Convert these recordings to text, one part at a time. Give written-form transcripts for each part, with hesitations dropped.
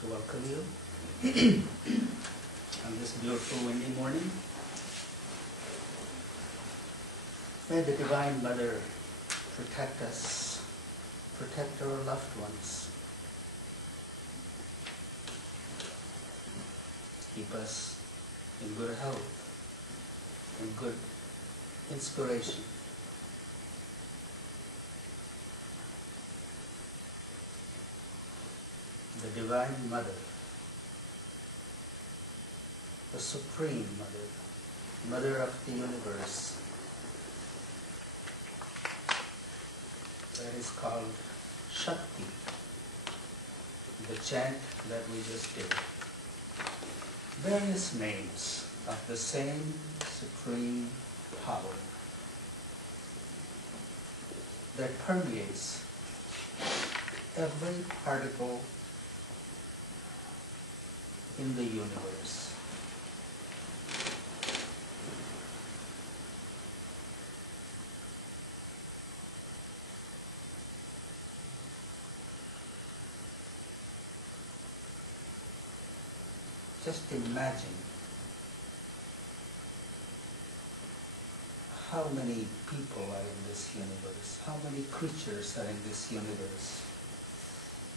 to welcome you on this beautiful windy morning. May the Divine Mother protect us, protect our loved ones, keep us in good health and good inspiration. The Divine Mother, the Supreme Mother, Mother of the Universe, that is called Shakti, the chant that we just did. Various names of the same supreme power that permeates every particle in the universe. Just imagine how many people are in this universe, how many creatures are in this universe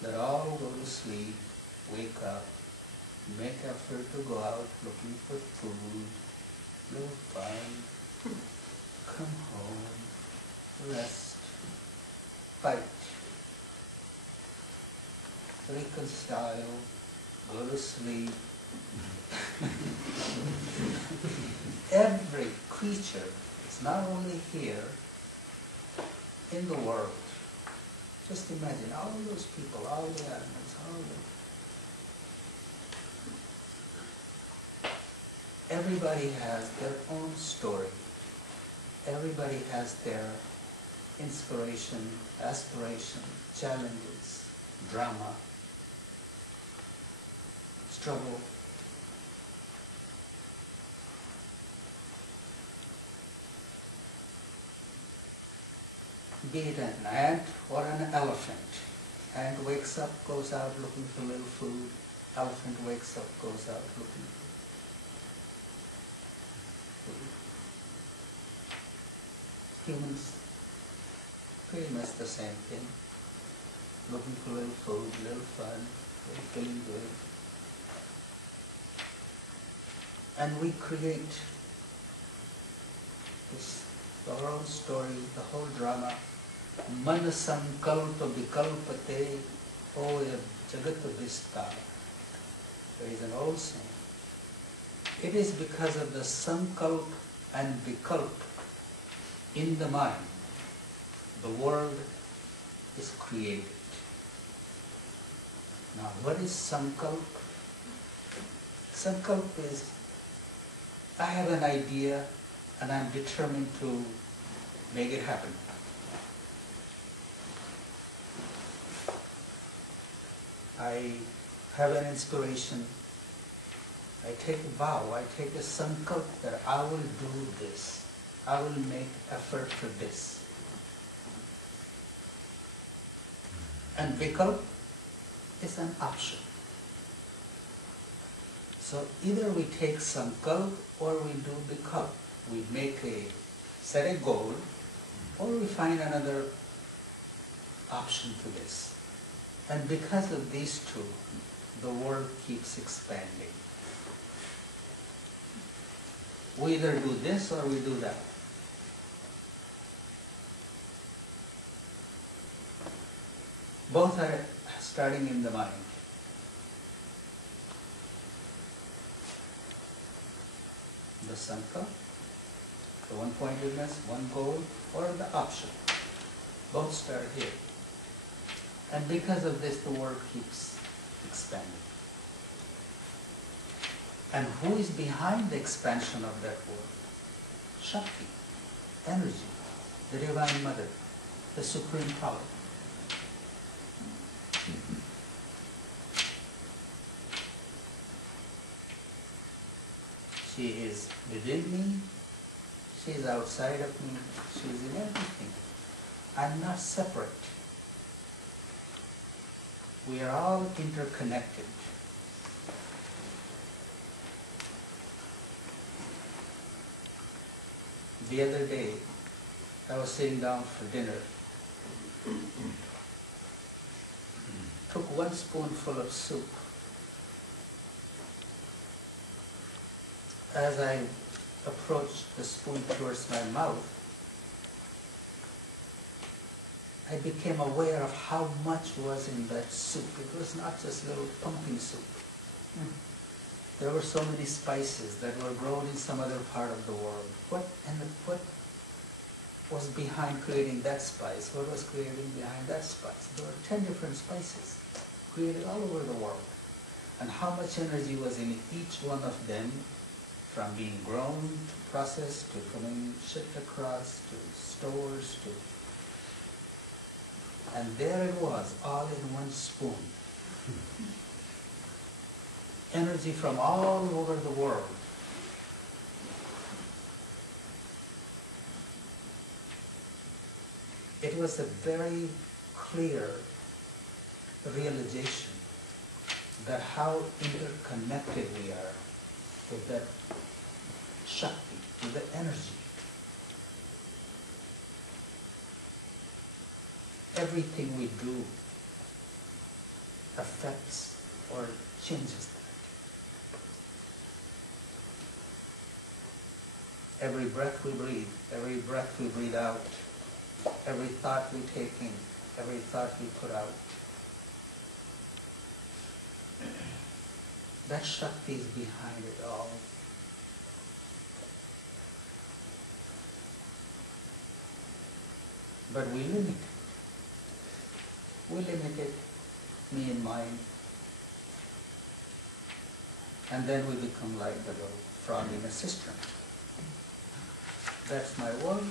that all go to sleep, wake up, make effort to go out looking for food, little fun, come home, rest, fight, reconcile, go to sleep. Every creature is not only here in the world. Just imagine all those people, all the animals, everybody has their own story. Everybody has their inspiration, aspiration, challenges, drama, struggle. Be it an ant or an elephant. Ant wakes up, goes out looking for little food. Elephant wakes up, goes out looking for food. Humans, pretty much the same thing. Looking for little food, little fun, feeling good. And we create this, our own story, the whole drama. Man sankalpa vikalpate oya jagata vistar. There is an old saying. It is because of the sankalp and vikalp in the mind, the world is created. Now, what is sankalp? Sankalp is, I have an idea and I'm determined to make it happen. I have an inspiration. I take a vow, I take a sankalp that I will do this. I will make effort for this. And vikalp is an option. So either we take sankalp or we do vikalp. We set a goal, or we find another option to this. And because of these two, the world keeps expanding. We either do this or we do that. Both are starting in the mind. The sankalp, the one-pointedness, one goal, or the option. Both start here. And because of this, the world keeps expanding. And who is behind the expansion of that world? Shakti, energy, the Divine Mother, the Supreme Power. She is within me, she is outside of me, she is in everything. I'm not separate. We are all interconnected. The other day, I was sitting down for dinner, took one spoonful of soup. As I approached the spoon towards my mouth, I became aware of how much was in that soup. It was not just little pumpkin soup. There were so many spices that were grown in some other part of the world. What was behind creating that spice? What was creating behind that spice? There were 10 different spices created all over the world. And how much energy was in each one of them, from being grown to processed to coming shipped across to stores to... And there it was, all in one spoon. Energy from all over the world. It was a very clear realization that how interconnected we are with that Shakti, with the energy. Everything we do affects or changes that. Every breath we breathe out, every thought we take in, every thought we put out, that Shakti is behind it all. But we limit it. We limit it, me and mine. And then we become like a little frog in a cistern. That's my world,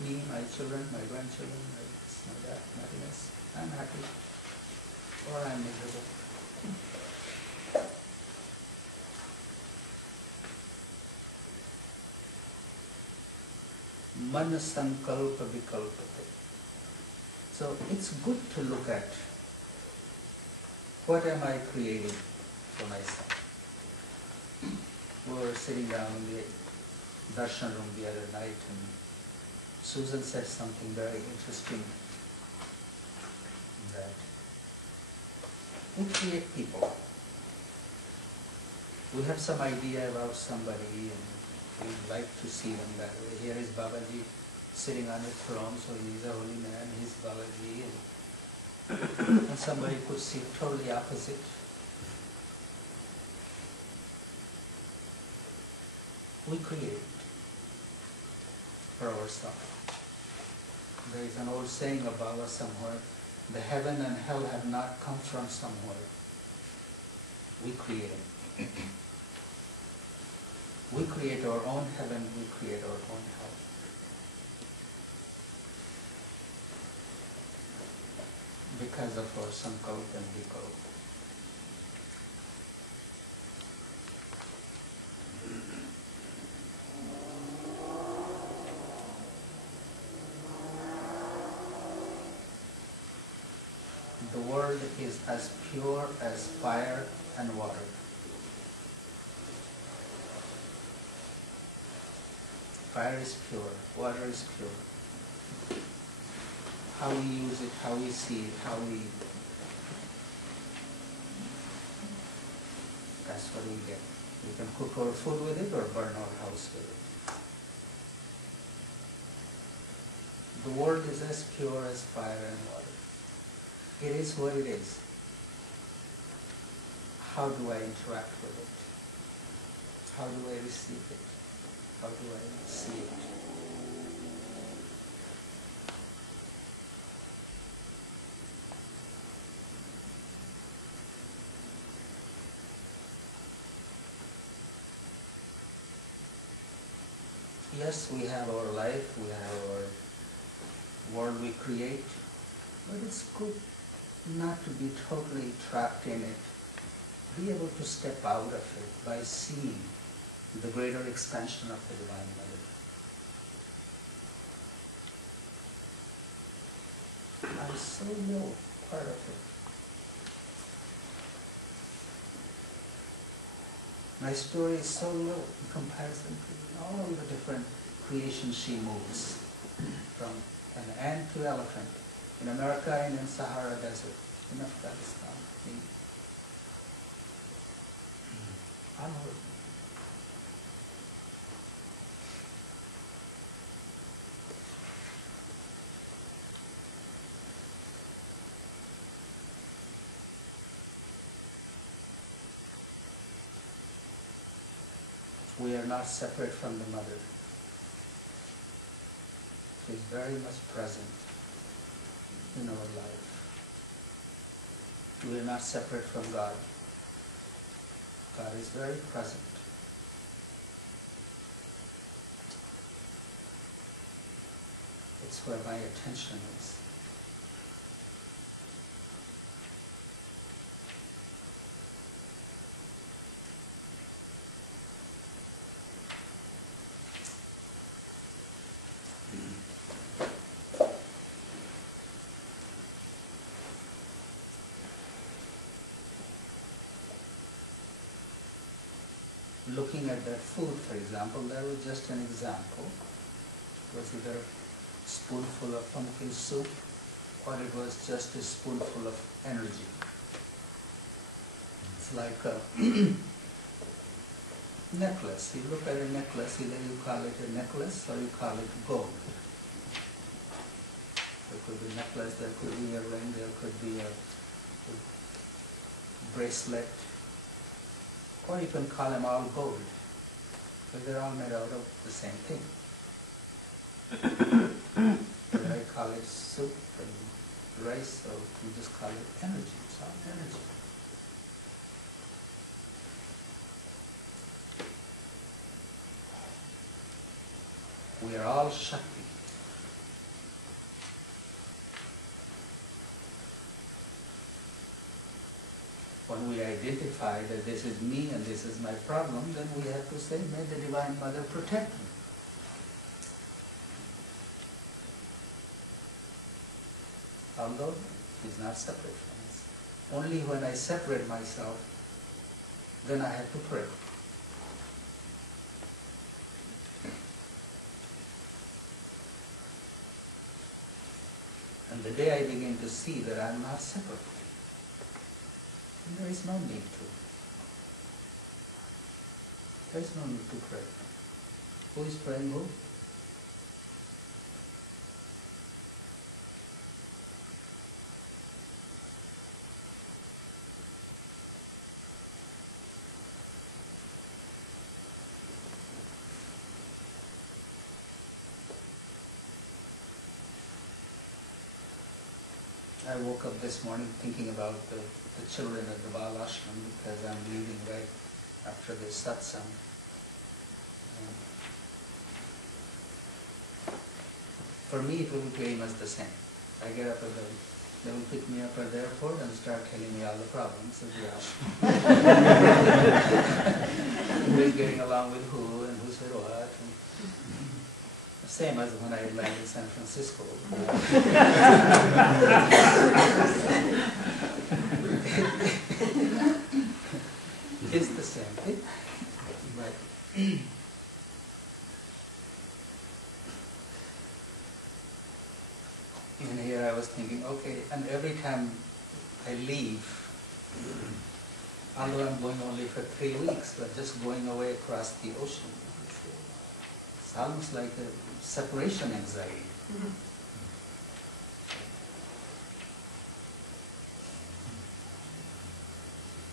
me, my children, my grandchildren, my this, my that, happiness. I'm happy, or I'm miserable. Mana sankalpa vikalpate. So it's good to look at what am I creating for myself. We were sitting down in the darshan room the other night and Susan said something very interesting, that we create people. We have some idea about somebody and we like to see them that way. Here is Babaji sitting on a throne, so he's a holy man, he's Babaji. And somebody could see totally opposite. We create for ourselves. There is an old saying about us somewhere, the heaven and hell have not come from somewhere. We create them. We create our own heaven, we create our own hell. Because of our sankalpa and vikalpa. The world is as pure as fire and water. Fire is pure, water is pure. How we use it, how we see it, that's what we get. We can cook our food with it or burn our house with it. The world is as pure as fire and water. It is what it is. How do I interact with it? How do I receive it? How do I see it? Yes, we have our life, we have our world we create, but it's good not to be totally trapped in it. Be able to step out of it by seeing the greater expansion of the Divine Mother. I'm so low, part of it. My story is so low in comparison to all the different creations she moves, from an ant to elephant, in America and in Sahara Desert, in Afghanistan, all over. We are not separate from the mother. She is very much present in our life. We are not separate from God. God is very present. It's where my attention is. Looking at that food, for example, that was just an example. It was either a spoonful of pumpkin soup or it was just a spoonful of energy. It's like a necklace. You look at a necklace, either you call it a necklace or you call it gold. There could be a necklace, there could be a ring, there could be a bracelet, or you can call them all gold, because they're all made out of the same thing. Whether I call it soup and rice, or you just call it energy, it's all energy. We are all Shakti. When we identify that this is me and this is my problem, then we have to say, may the Divine Mother protect me. Although she is not separate from us. Only when I separate myself, then I have to pray. And the day I begin to see that I am not separate, there is no need to. There is no need to pray. Who is praying who? I woke up this morning thinking about the children at the Sonoma Ashram, because I'm leaving right after this satsang. For me it will be pretty much the same. I get up at they will pick me up at the airport and start telling me all the problems of the ashram. Who's getting along with who and who said what. Same as when I landed in San Francisco. It's the same thing. But in here I was thinking, okay, and every time I leave, although I'm going only for 3 weeks, but just going away across the ocean, it's almost like a separation anxiety.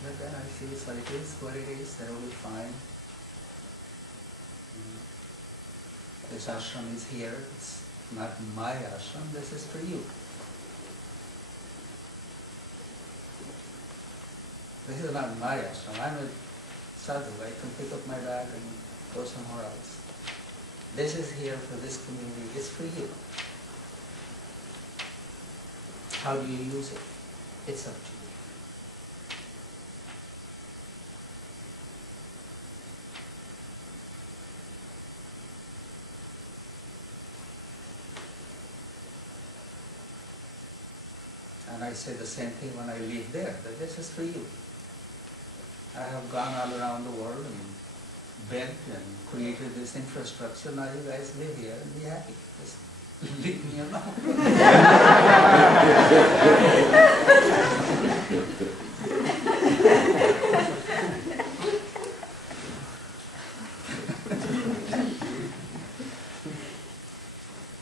But then I feel it's like it is what it is, that will be fine. This ashram is here, it's not my ashram, this is for you. This is not my ashram, I'm a sadhu, I can pick up my bag and go somewhere else. This is here for this community, it's for you. How do you use it? It's up to you. And I say the same thing when I leave there, that this is for you. I have gone all around the world and begged and created this infrastructure. Now you guys live here and be happy. Just leave me alone.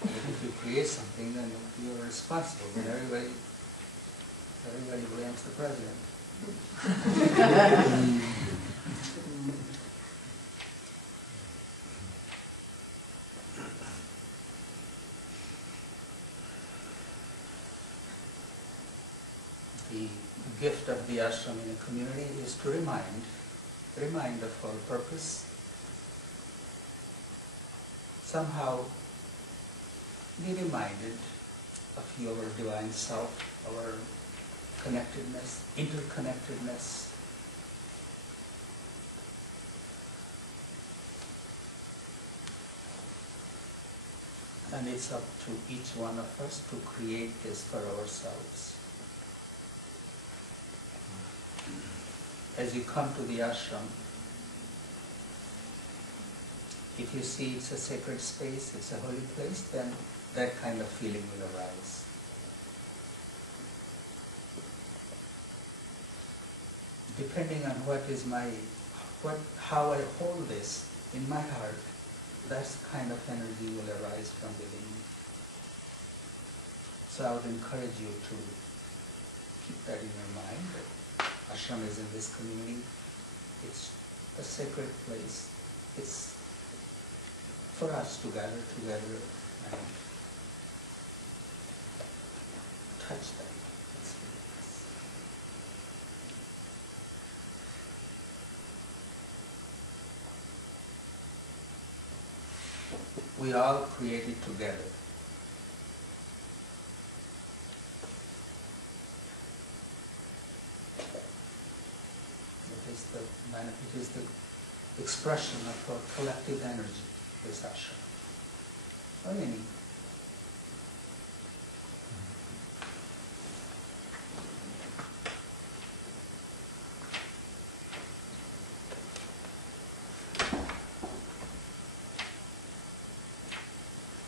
If you create something, then you're responsible. And everybody blames the president. The gift of the ashram in a community is to remind of our purpose, somehow be reminded of your divine self, our connectedness, interconnectedness. And it's up to each one of us to create this for ourselves. As you come to the ashram, if you see it's a sacred space, it's a holy place, then that kind of feeling will arise. Depending on how I hold this in my heart, that kind of energy will arise from within me. So I would encourage you to keep that in your mind, that ashram is in this community. It's a sacred place. It's for us to gather together and touch that. We all created together. It is the expression of our collective energy, this ashram. Or any.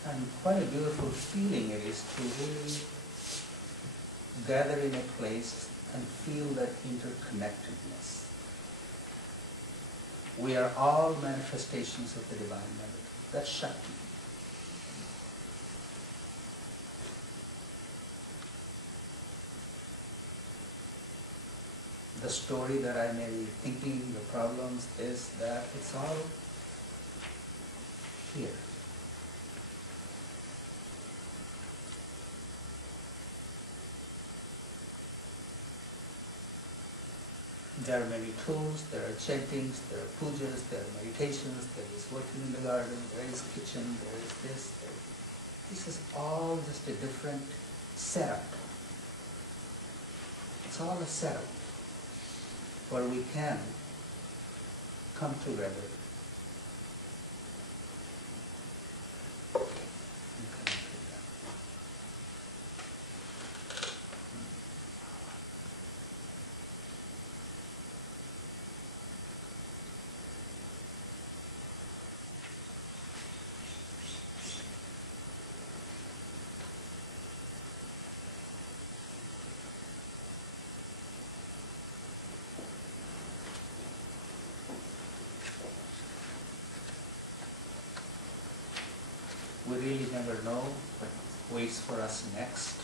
And what a beautiful feeling it is to really gather in a place and feel that interconnectedness. We are all manifestations of the Divine Mother. That's Shakti. The story that I may be thinking, the problems, this, that, it's all here. There are many tools, there are chantings, there are pujas, there are meditations, there is working in the garden, there is kitchen, there is this, this is all just a different setup. It's all a setup where we can come together and connect with that. We really never know what waits for us next.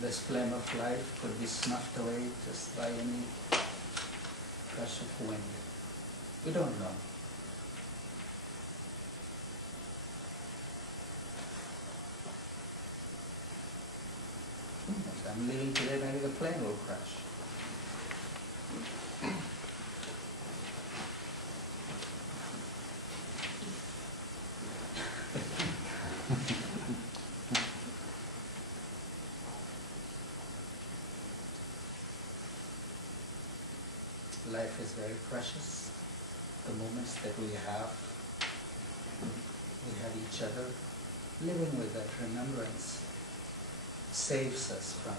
This flame of life could be snuffed away just by any rush of wind. We don't know. Who knows? I'm leaving today, maybe the plane will crash. Life is very precious. The moments that we have each other. Living with that remembrance saves us from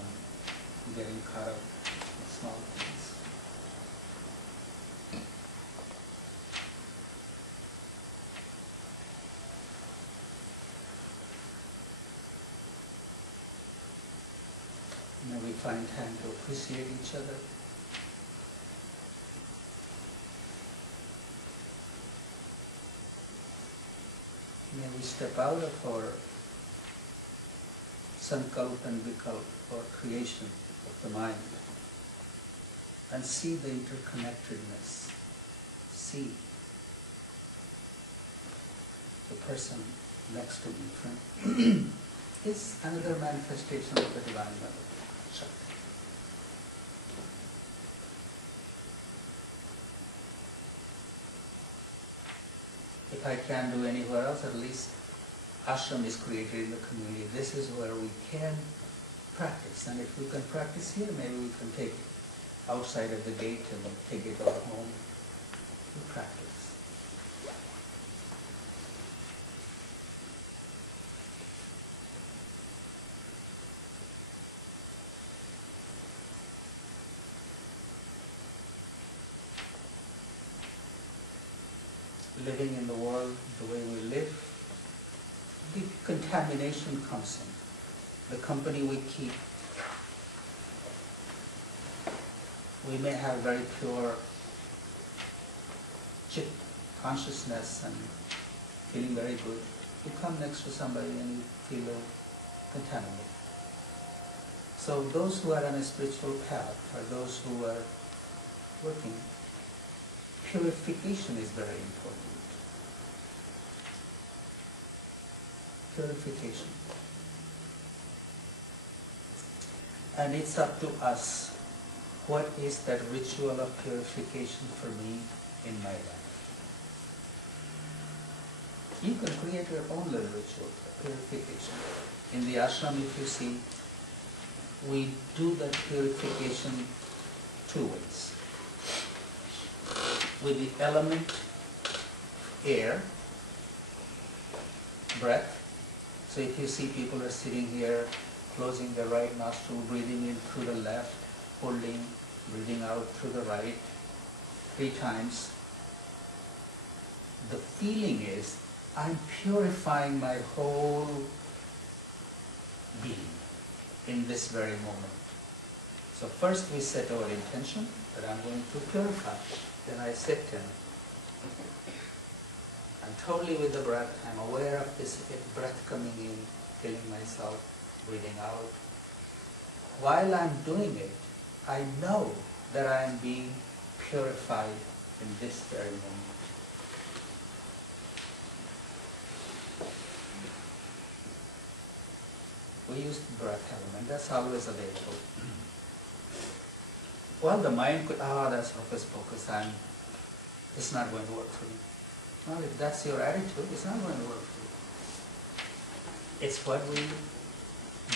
getting caught up in small things. May we find time to appreciate each other. May we step out of our sankalp and vikalp, or creation of the mind, and see the interconnectedness. See the person next to me, friend, is another manifestation of the Divine Mother, Shakti. If I can't do anywhere else, at least ashram is created in the community. This is where we can practice, and if we can practice here, maybe we can take it outside of the gate and take it all home. We practice. Living in the world the way we live, the contamination comes in. The company we keep, we may have very pure chit consciousness and feeling very good. You come next to somebody and you feel contaminated. So those who are on a spiritual path, or those who are working, purification is very important. Purification. And it's up to us. What is that ritual of purification for me in my life? You can create your own little ritual of purification. In the ashram, if you see, we do that purification two ways. With the element air, breath. So if you see people are sitting here, closing the right nostril, breathing in through the left, holding, breathing out through the right, 3 times. The feeling is, I'm purifying my whole being in this very moment. So first we set our intention that I'm going to purify. Then I sit and I'm totally with the breath. I'm aware of this breath coming in, feeling myself, breathing out. While I'm doing it, I know that I am being purified in this very moment. We use the breath element, that's always available. Well, the mind could, that's hocus pocus, it's not going to work for me. Well, if that's your attitude, it's not going to work for you. It's what we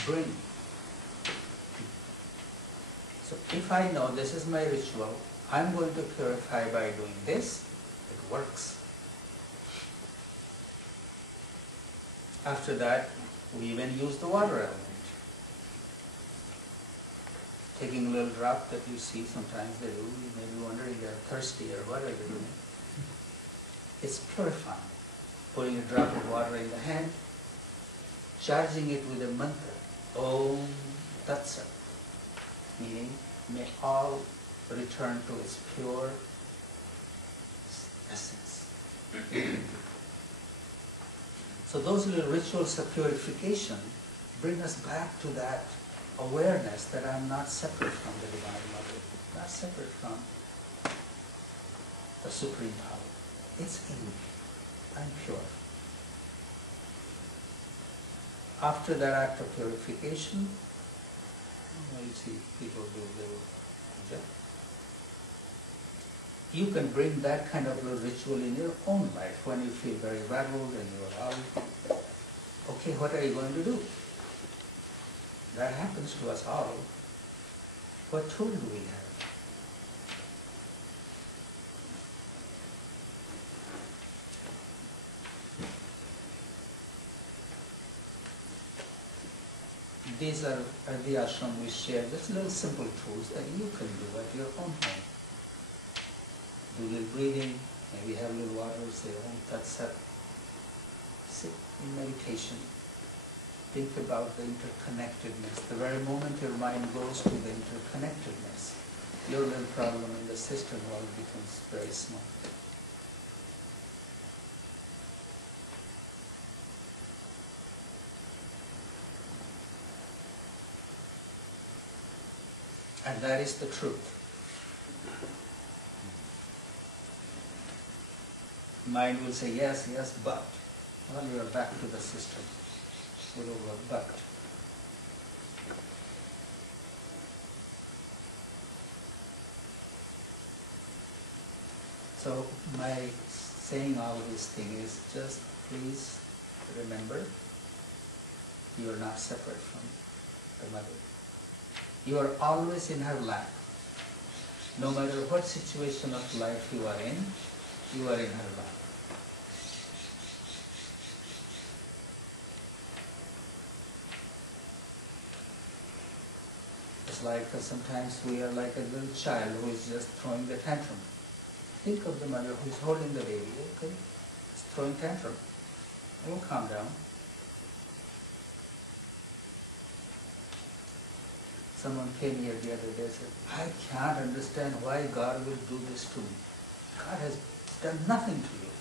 bring. So if I know this is my ritual, I'm going to purify by doing this, it works. After that, we even use the water element. Taking a little drop that you see sometimes they do, you may be wondering they're thirsty or what are they doing. It's purifying. Putting a drop of water in the hand, charging it with a mantra, Om Tat Sat, meaning may all return to its pure essence. So those little rituals of purification bring us back to that awareness that I'm not separate from the Divine Mother, not separate from the Supreme Power. It's in me. I'm pure. After that act of purification, you see people do little puja. You can bring that kind of little ritual in your own life when you feel very rattled and you're out. Okay, what are you going to do? That happens to us all. What tool do we have? These are at the ashram we share just little simple tools that you can do at your own home. Do a little breathing, maybe have a little water, say Om Tat Sat. Sit in meditation. Think about the interconnectedness. The very moment your mind goes to the interconnectedness, your little problem in the system world becomes very small. And that is the truth. Mind will say, yes, yes, but. Well, you are back to the system. With over but. So my saying all this thing is just please remember you are not separate from the mother. You are always in her lap. No matter what situation of life you are in her lap. It's like sometimes we are like a little child who is just throwing the tantrum. Think of the mother who is holding the baby, okay? It's throwing tantrum. It will calm down. Someone came here the other day and said, I can't understand why God will do this to me. God has done nothing to you.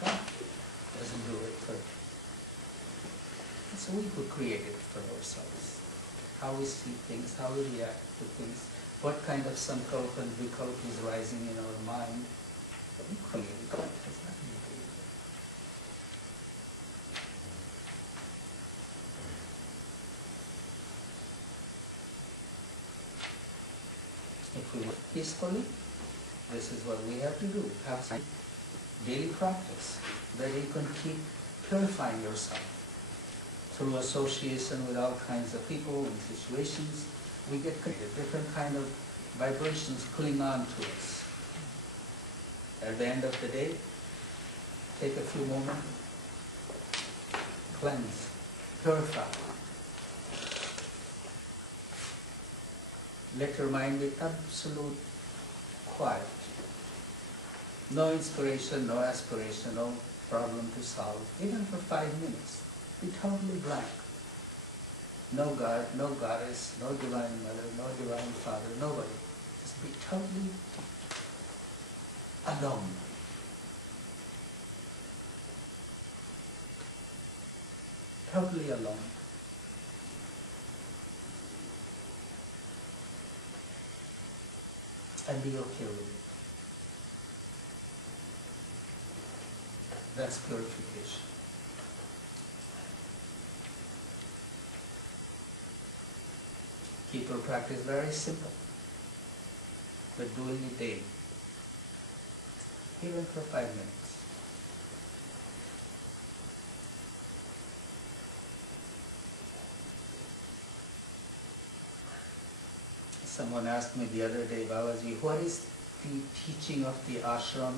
God doesn't do it for you. It's we who create it for ourselves. How we see things, how we react to things, what kind of sankalpa and vikalpa is rising in our mind. We create it. God has nothing to do with it. If we live peacefully, this is what we have to do. Have some daily practice that you can keep purifying yourself. Through association with all kinds of people and situations, we get connected. Different kind of vibrations cling on to us. At the end of the day, take a few moments, cleanse, purify. Let your mind be absolute quiet. No inspiration, no aspiration, no problem to solve, even for 5 minutes. Be totally blank. No God, no goddess, no divine mother, no divine father, nobody. Just be totally alone. Totally alone. And be okay with it. That's purification. Keep your practice very simple, but doing it daily, even for 5 minutes. Someone asked me the other day, Babaji, what is the teaching of the ashram?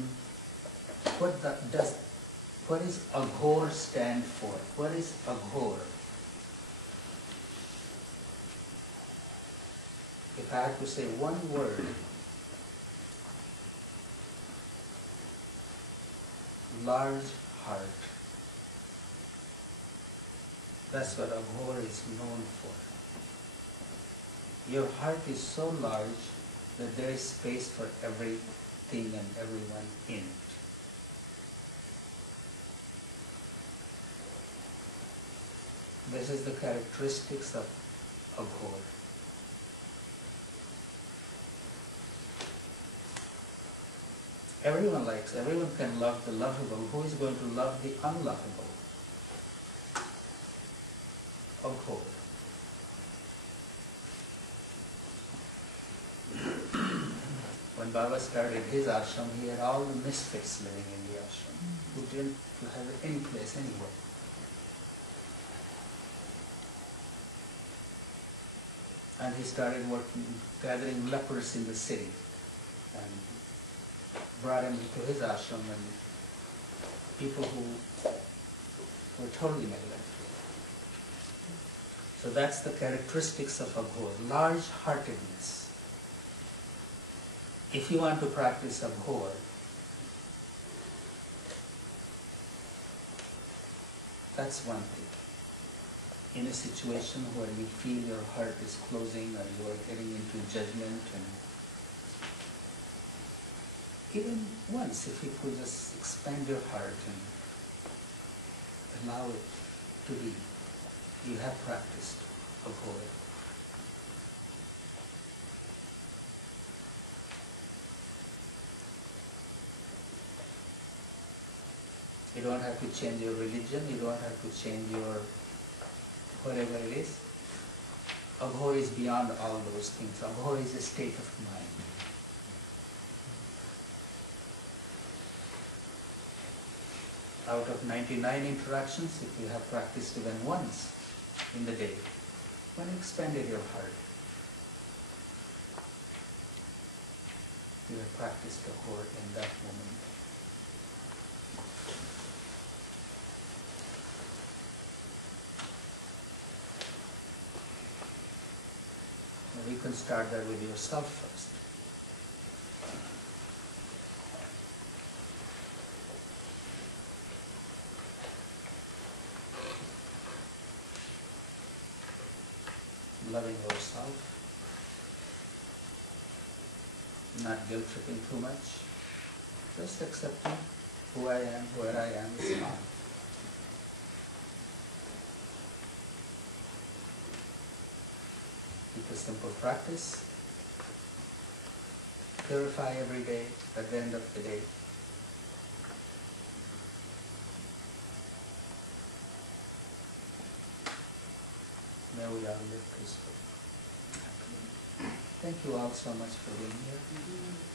What is aghor stand for? What is aghor? If I had to say one word, large heart. That's what aghor is known for. Your heart is so large that there is space for everything and everyone in it. This is the characteristics of aghor. Everyone can love the lovable. Who is going to love the unlovable? Aghor. When Baba started his ashram, he had all the misfits living in the ashram, who didn't have any place anywhere. And he started gathering lepers in the city, and brought him to his ashram and people who were totally neglectful. So that's the characteristics of abhor, large-heartedness. If you want to practice abhor, that's one thing. In a situation where you feel your heart is closing or you are getting into judgment, and even once, if you could just expand your heart and allow it to be, you have practiced abhor. You don't have to change your religion, you don't have to change your whatever it is. Abhor is beyond all those things. Abhor is a state of mind. Out of 99 interactions, if you have practiced even once in the day, when you expanded your heart, you have practiced abhor in that moment. You can start that with yourself first. Loving yourself, not guilt-tripping too much, just accepting who I am, where I am is fine. Keep a simple practice. Purify every day at the end of the day. May we all live peacefully. Thank you all so much for being here.